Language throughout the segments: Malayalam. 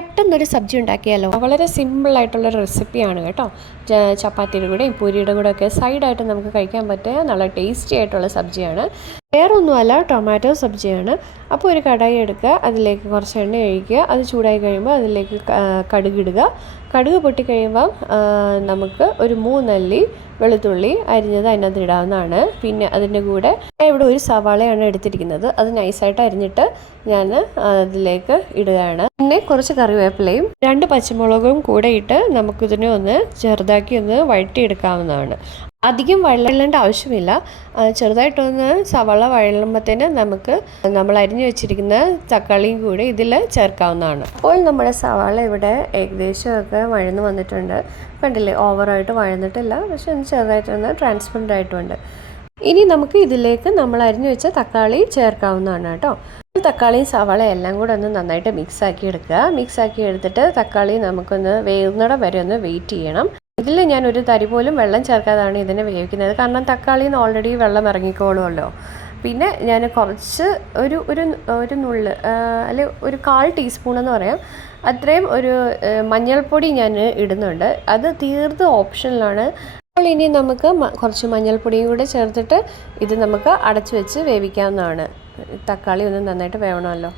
പെട്ടെന്നൊരു സബ്ജി ഉണ്ടാക്കിയാലോ. വളരെ സിമ്പിളായിട്ടുള്ളൊരു റെസിപ്പിയാണ് കേട്ടോ. ചപ്പാത്തിയുടെ കൂടെയും പൂരിയുടെ കൂടെ ഒക്കെ സൈഡായിട്ട് നമുക്ക് കഴിക്കാൻ പറ്റിയ നല്ല ടേസ്റ്റി ആയിട്ടുള്ള സബ്ജിയാണ്. വേറൊന്നുമല്ല, ടൊമാറ്റോ സബ്ജിയാണ്. അപ്പോൾ ഒരു കടായി എടുക്കുക, അതിലേക്ക് കുറച്ച് എണ്ണ ഒഴിക്കുക. അത് ചൂടായി കഴിയുമ്പോൾ അതിലേക്ക് കടുകിടുക. കടുക് പൊട്ടിക്കഴിയുമ്പം നമുക്ക് ഒരു 3 അല്ലി വെളുത്തുള്ളി അരിഞ്ഞത് അതിനകത്ത് ഇടാവുന്നതാണ്. പിന്നെ അതിൻ്റെ കൂടെ ഇവിടെ ഒരു സവാളയാണ് എടുത്തിരിക്കുന്നത്. അത് നൈസായിട്ട് അരിഞ്ഞിട്ട് ഞാൻ അതിലേക്ക് ഇടുകയാണ്. പിന്നെ കുറച്ച് കറിവേപ്പിലയും 2 പച്ചമുളകും കൂടെ ഇട്ട് നമുക്കിതിനെ ഒന്ന് ചെറുതാക്കി ഒന്ന് വഴറ്റിയെടുക്കാവുന്നതാണ്. അധികം വഴലേണ്ട ആവശ്യമില്ല. ചെറുതായിട്ടൊന്ന് സവാള വഴലുമ്പോഴത്തേന് നമുക്ക് നമ്മൾ അരിഞ്ഞു വെച്ചിരിക്കുന്ന തക്കാളിയും കൂടി ഇതിൽ ചേർക്കാവുന്നതാണ്. അപ്പോൾ നമ്മുടെ സവാള ഇവിടെ ഏകദേശമൊക്കെ വഴന്ന് വന്നിട്ടുണ്ട്. കണ്ടില്ലേ, ഓവറായിട്ട് വഴന്നിട്ടില്ല, പക്ഷെ ഒന്ന് ചെറുതായിട്ടൊന്ന് ട്രാൻസ്പെറൻ്റ് ആയിട്ടുമുണ്ട്. ഇനി നമുക്ക് ഇതിലേക്ക് നമ്മൾ അരിഞ്ഞു വെച്ച തക്കാളി ചേർക്കാവുന്നതാണ് കേട്ടോ. തക്കാളിയും സവാളയും എല്ലാം കൂടെ ഒന്ന് നന്നായിട്ട് മിക്സാക്കി എടുക്കുക. മിക്സാക്കി എടുത്തിട്ട് തക്കാളി നമുക്കൊന്ന് വേവുന്നിടം വരെ ഒന്ന് വെയിറ്റ് ചെയ്യണം. ഇതിൽ ഞാനൊരു തരി പോലും വെള്ളം ചേർക്കാതാണ് ഇതിനെ വേവിക്കുന്നത്. കാരണം തക്കാളിയിൽ നിന്ന് ഓൾറെഡി വെള്ളം ഇറങ്ങിക്കോളുമല്ലോ. പിന്നെ ഞാൻ കുറച്ച് ഒരു നുള്ള് അല്ലെ ഒരു 1/4 ടീസ്പൂൺ എന്ന് പറയാം, അത്രയും ഒരു മഞ്ഞൾപ്പൊടി ഞാൻ ഇടുന്നുണ്ട്. അത് തീർത്തും ഓപ്ഷനിലാണ്. അപ്പോൾ ഇനി നമുക്ക് കുറച്ച് മഞ്ഞൾപ്പൊടിയും കൂടെ ചേർത്തിട്ട് ഇത് നമുക്ക് അടച്ചു വെച്ച് വേവിക്കാവുന്നതാണ്. തക്കാളി ഒന്ന് നന്നായിട്ട് വേവണമല്ലോ.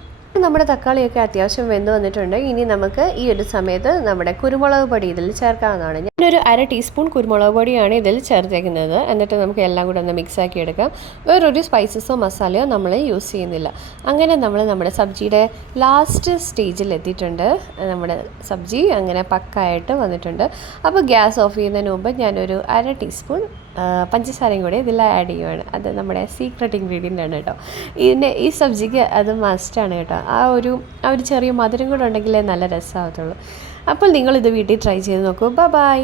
നമ്മുടെ തക്കാളിയൊക്കെ അത്യാവശ്യം വെന്ത് വന്നിട്ടുണ്ട്. ഇനി നമുക്ക് ഈ ഒരു സമയത്ത് നമ്മുടെ കുരുമുളക് പൊടി ഇതിൽ ചേർക്കാവുന്നതാണ്. ഞാനൊരു 1/2 ടീസ്പൂൺ കുരുമുളക് പൊടിയാണ് ഇതിൽ ചേർത്തേക്കുന്നത്. എന്നിട്ട് നമുക്ക് എല്ലാം കൂടെ ഒന്ന് മിക്സാക്കി എടുക്കാം. വേറൊരു സ്പൈസസോ മസാലയോ നമ്മൾ യൂസ് ചെയ്യുന്നില്ല. അങ്ങനെ നമ്മുടെ സബ്ജിയുടെ ലാസ്റ്റ് സ്റ്റേജിൽ എത്തിയിട്ടുണ്ട്. നമ്മുടെ സബ്ജി അങ്ങനെ പക്കായിട്ട് വന്നിട്ടുണ്ട്. അപ്പോൾ ഗ്യാസ് ഓഫ് ചെയ്യുന്നതിന് മുമ്പ് ഞാനൊരു 1/2 ടീസ്പൂൺ പഞ്ചസാരയും കൂടി ഇതിൽ ആഡ് ചെയ്യുവാണ്. അത് നമ്മുടെ സീക്രട്ട് ഇൻഗ്രീഡിയൻ്റ് ആണ് കേട്ടോ. ഈ സബ്ജിക്ക് അത് മസ്റ്റാണ് കേട്ടോ. ആ ഒരു ചെറിയ മധുരം കൂടെ ഉണ്ടെങ്കിലേ നല്ല രസമാകത്തുള്ളൂ. അപ്പോൾ നിങ്ങളിത് വീട്ടിൽ ട്രൈ ചെയ്ത് നോക്കൂ. ബൈ.